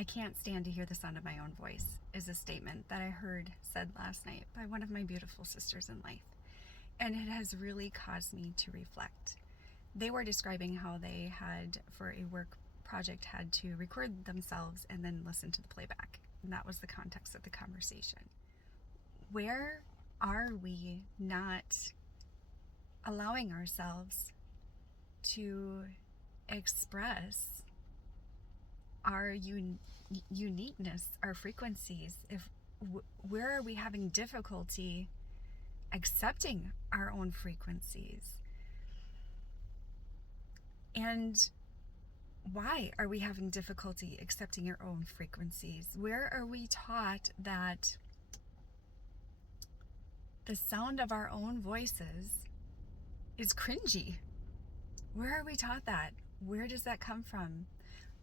I can't stand to hear the sound of my own voice is a statement that I heard said last night by one of my beautiful sisters in life. And it has really caused me to reflect. They were describing how they had, for a work project, had to record themselves and then listen to the playback. And that was the context of the conversation. Where are we not allowing ourselves to express our uniqueness, our frequencies? Where are we having difficulty accepting our own frequencies? And why are we having difficulty accepting our own frequencies? Where are we taught that the sound of our own voices is cringy? Where are we taught that? Where does that come from?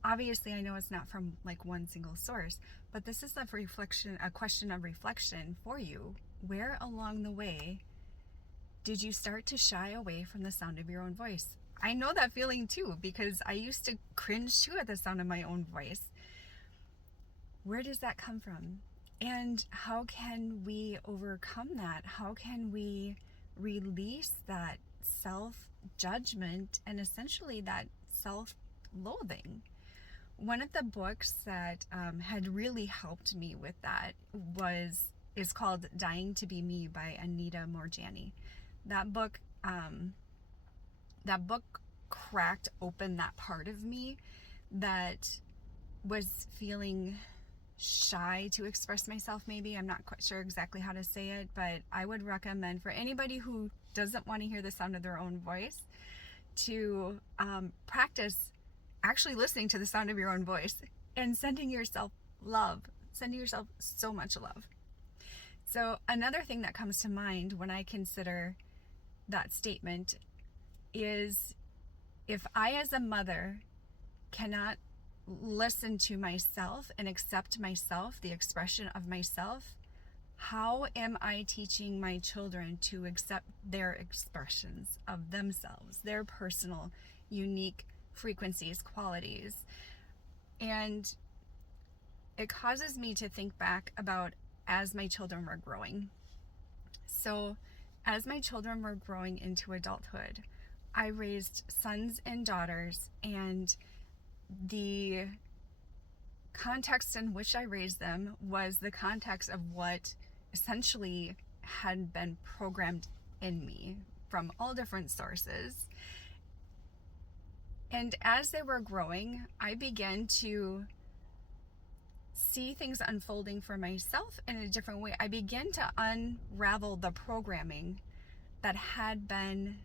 Obviously, I know it's not from like one single source, but this is a question of reflection for you. Where along the way did you start to shy away from the sound of your own voice? I know that feeling too, because I used to cringe too at the sound of my own voice. Where does that come from? And how can we overcome that? How can we release that self-judgment and essentially that self-loathing? One of the books that had really helped me with that is called Dying to Be Me by Anita Morjani. That book cracked open that part of me that was feeling shy to express myself. Maybe I'm not quite sure exactly how to say it, but I would recommend for anybody who doesn't want to hear the sound of their own voice to practice actually listening to the sound of your own voice and sending yourself love, sending yourself so much love. So another thing that comes to mind when I consider that statement is, if I as a mother cannot listen to myself and accept myself, the expression of myself, how am I teaching my children to accept their expressions of themselves, their personal, unique frequencies, qualities? And it causes me to think back about as my children were growing. So as my children were growing into adulthood, I raised sons and daughters, and the context in which I raised them was the context of what essentially had been programmed in me from all different sources. And as they were growing, I began to see things unfolding for myself in a different way. I began to unravel the programming that had been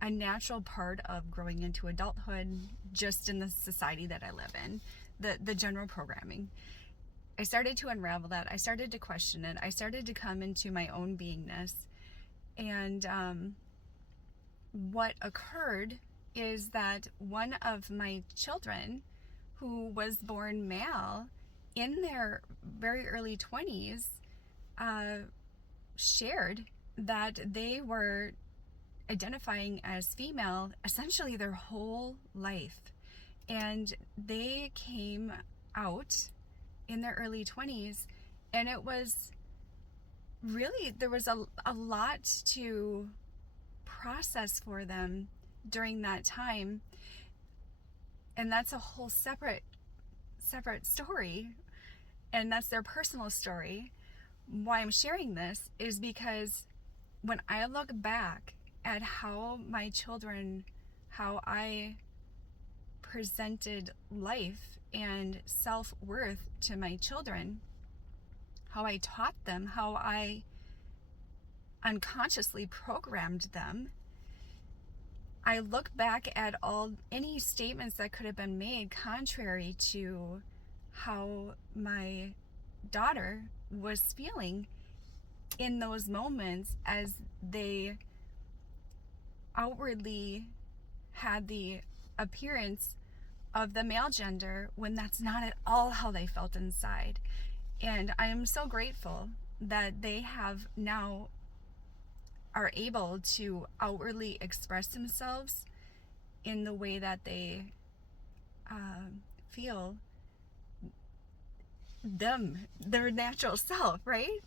a natural part of growing into adulthood, just in the society that I live in, the general programming. I started to unravel that. I started to question it. I started to come into my own beingness. And what occurred is that one of my children, who was born male in their very early 20s, shared that they were identifying as female essentially their whole life. And they came out in their early 20s, and it was really, there was a lot to process for them during that time. And that's a whole separate story, and that's their personal story. Why I'm sharing this is because when I look back at how I presented life and self-worth to my children, how I taught them, how I unconsciously programmed them, I look back at any statements that could have been made contrary to how my daughter was feeling in those moments, as they outwardly had the appearance of the male gender when that's not at all how they felt inside. And I am so grateful that they have now are able to outwardly express themselves in the way that they feel their natural self, right?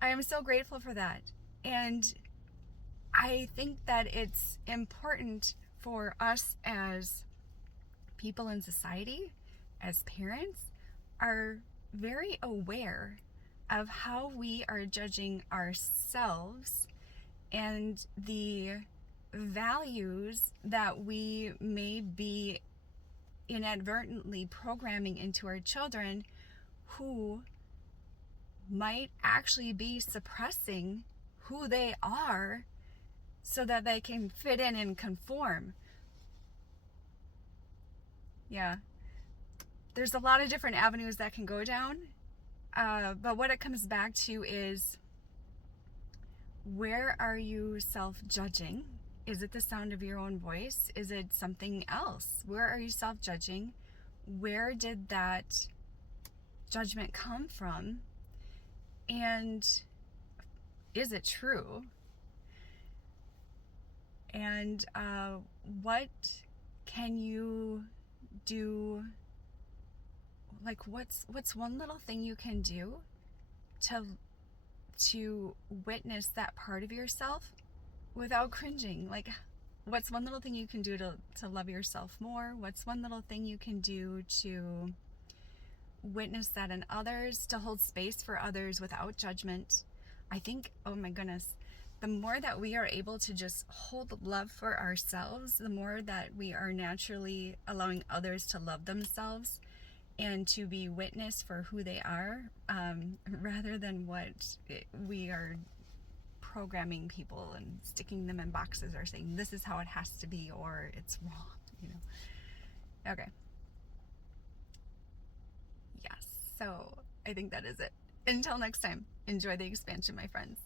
I am so grateful for that. And I think that it's important for us as people in society, as parents, are very aware of how we are judging ourselves and the values that we may be inadvertently programming into our children, who might actually be suppressing who they are so that they can fit in and conform. Yeah. There's a lot of different avenues that can go down. But what it comes back to is, where are you self-judging? Is it the sound of your own voice? Is it something else? Where are you self-judging? Where did that judgment come from? And is it true? And what can you do? Like, what's one little thing you can do to witness that part of yourself without cringing? Like, what's one little thing you can do to love yourself more? What's one little thing you can do to witness that in others, to hold space for others without judgment? I think, oh my goodness, the more that we are able to just hold love for ourselves, the more that we are naturally allowing others to love themselves and to be witnessed for who they are, rather than what we are programming people and sticking them in boxes or saying this is how it has to be or it's wrong, Okay. Yes. So I think that is it. Until next time, enjoy the expansion, my friends.